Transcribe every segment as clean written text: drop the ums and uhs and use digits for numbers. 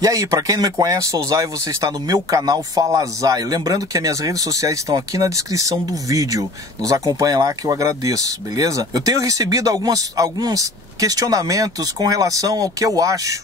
E aí, para quem não me conhece, sou o Zay, você está no meu canal Fala Zay. Lembrando que as minhas redes sociais estão aqui na descrição do vídeo. Nos acompanha lá que eu agradeço, beleza? Eu tenho recebido alguns questionamentos com relação ao que eu acho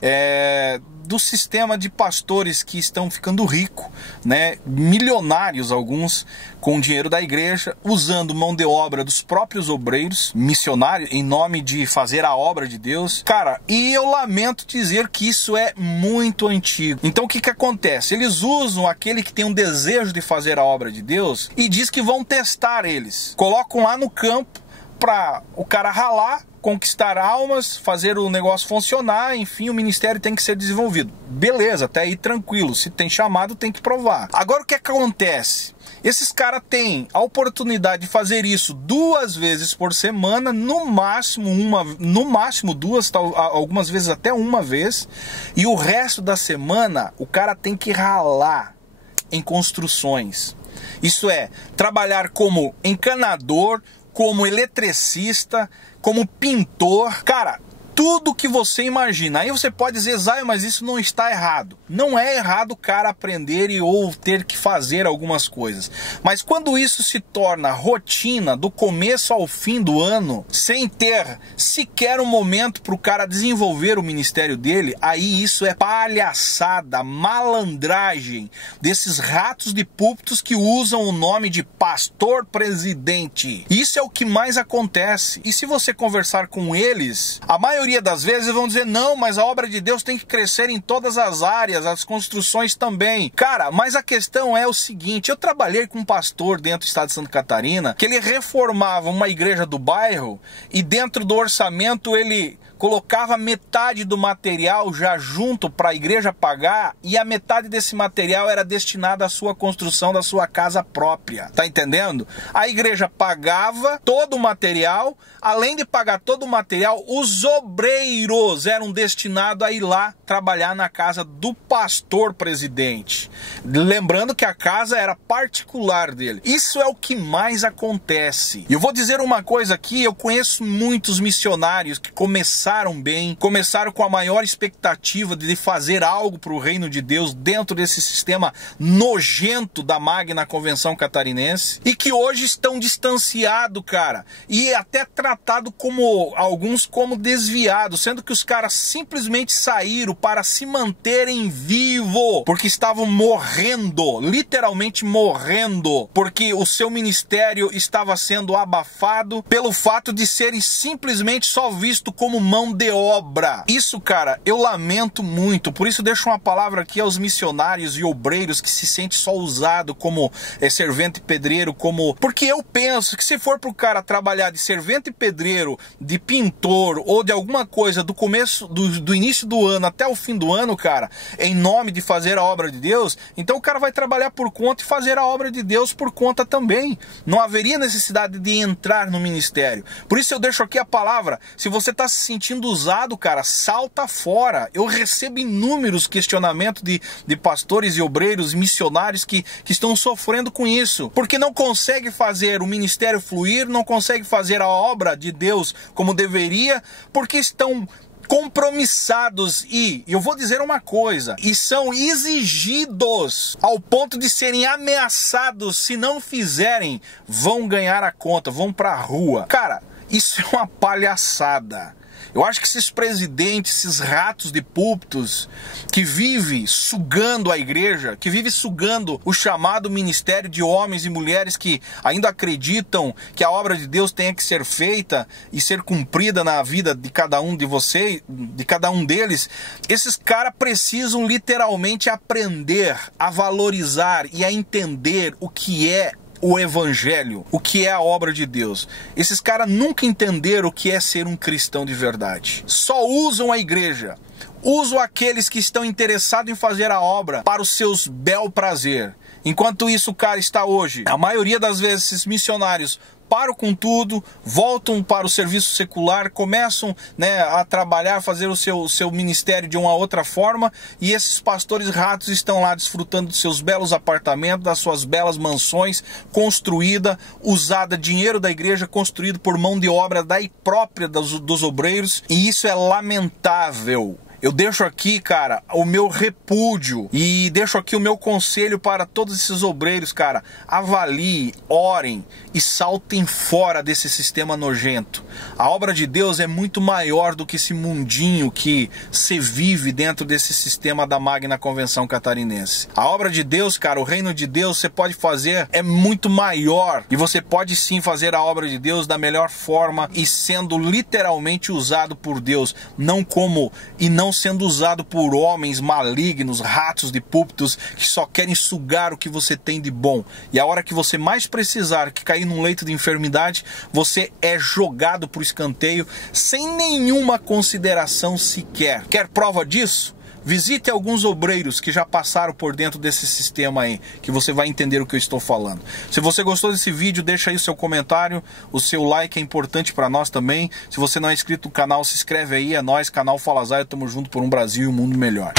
do sistema de pastores que estão ficando ricos, né? Milionários alguns, com o dinheiro da igreja, usando mão de obra dos próprios obreiros, missionários, em nome de fazer a obra de Deus. Cara, e eu lamento dizer que isso é muito antigo. Então o que acontece? Eles usam aquele que tem um desejo de fazer a obra de Deus e diz que vão testar eles. Colocam lá no campo para o cara ralar, conquistar almas, fazer o negócio funcionar, enfim, o ministério tem que ser desenvolvido. Beleza, até aí tranquilo, se tem chamado tem que provar. Agora o que acontece? Esses caras têm a oportunidade de fazer isso 2 vezes por semana, no máximo 2, algumas vezes até 1 vez, e o resto da semana o cara tem que ralar em construções. Isso é, trabalhar como encanador, como eletricista, como pintor, cara, tudo que você imagina. Aí você pode dizer, Zay, mas isso não está errado. Não é errado o cara aprender ou ter que fazer algumas coisas. Mas quando isso se torna rotina do começo ao fim do ano, sem ter sequer um momento para o cara desenvolver o ministério dele, aí isso é palhaçada, malandragem desses ratos de púlpitos que usam o nome de pastor presidente. Isso é o que mais acontece. E se você conversar com eles, a maioria das vezes vão dizer, não, mas a obra de Deus tem que crescer em todas as áreas, as construções também. Cara, mas a questão é o seguinte, eu trabalhei com um pastor dentro do estado de Santa Catarina, que ele reformava uma igreja do bairro e dentro do orçamento ele colocava metade do material já junto para a igreja pagar e a metade desse material era destinada à sua construção da sua casa própria. Tá entendendo? A igreja pagava todo o material, além de pagar todo o material, os obreiros eram destinados a ir lá trabalhar na casa do pastor presidente. Lembrando que a casa era particular dele. Isso é o que mais acontece. E eu vou dizer uma coisa aqui, eu conheço muitos missionários que começaram bem, começaram com a maior expectativa de fazer algo para o reino de Deus dentro desse sistema nojento da Magna Convenção Catarinense e que hoje estão distanciados, cara, e até tratado como alguns como desviados, sendo que os caras simplesmente saíram para se manterem vivos, porque estavam morrendo, literalmente morrendo, porque o seu ministério estava sendo abafado pelo fato de serem simplesmente só visto como mão de obra. Isso, cara, eu lamento muito. Por isso deixo uma palavra aqui aos missionários e obreiros que se sentem só usado como servente e pedreiro, porque eu penso que se for pro cara trabalhar de servente e pedreiro, de pintor ou de alguma coisa do começo, do início do ano até o fim do ano, cara, em nome de fazer a obra de Deus, então o cara vai trabalhar por conta e fazer a obra de Deus por conta também. Não haveria necessidade de entrar no ministério. Por isso eu deixo aqui a palavra, se você está se sentindo usado, cara, salta fora. Eu recebo inúmeros questionamentos de pastores e obreiros, missionários que estão sofrendo com isso, porque não consegue fazer o ministério fluir, não consegue fazer a obra de Deus como deveria, porque estão compromissados e eu vou dizer uma coisa, e são exigidos ao ponto de serem ameaçados, se não fizerem, vão ganhar a conta, vão pra rua. Cara, isso é uma palhaçada. Eu acho que esses presidentes, esses ratos de púlpitos que vivem sugando a igreja, que vivem sugando o chamado ministério de homens e mulheres que ainda acreditam que a obra de Deus tenha que ser feita e ser cumprida na vida de cada um de vocês, de cada um deles, esses caras precisam literalmente aprender a valorizar e a entender o que é o evangelho, o que é a obra de Deus. Esses caras nunca entenderam o que é ser um cristão de verdade. Só usam a igreja, usam aqueles que estão interessados em fazer a obra para os seus bel prazer. Enquanto isso, o cara está hoje, a maioria das vezes, esses missionários param com tudo, voltam para o serviço secular, começam, né, a trabalhar, fazer o seu ministério de uma outra forma, e esses pastores ratos estão lá desfrutando dos seus belos apartamentos, das suas belas mansões, construída, usada, dinheiro da igreja construído por mão de obra da própria dos obreiros, e isso é lamentável. Eu deixo aqui, cara, o meu repúdio e deixo aqui o meu conselho para todos esses obreiros, cara. Avalie, orem e saltem fora desse sistema nojento. A obra de Deus é muito maior do que esse mundinho que se vive dentro desse sistema da Magna Convenção Catarinense. A obra de Deus, cara, o reino de Deus, você pode fazer, é muito maior. E você pode sim fazer a obra de Deus da melhor forma e sendo literalmente usado por Deus, não sendo usado por homens malignos, ratos de púlpitos que só querem sugar o que você tem de bom. E a hora que você mais precisar, que cair num leito de enfermidade, você é jogado pro escanteio sem nenhuma consideração sequer. Quer prova disso? Visite alguns obreiros que já passaram por dentro desse sistema aí, que você vai entender o que eu estou falando. Se você gostou desse vídeo, deixa aí o seu comentário, o seu like é importante para nós também. Se você não é inscrito no canal, se inscreve aí, é nóis, canal Fala Zay, tamo junto por um Brasil e um mundo melhor.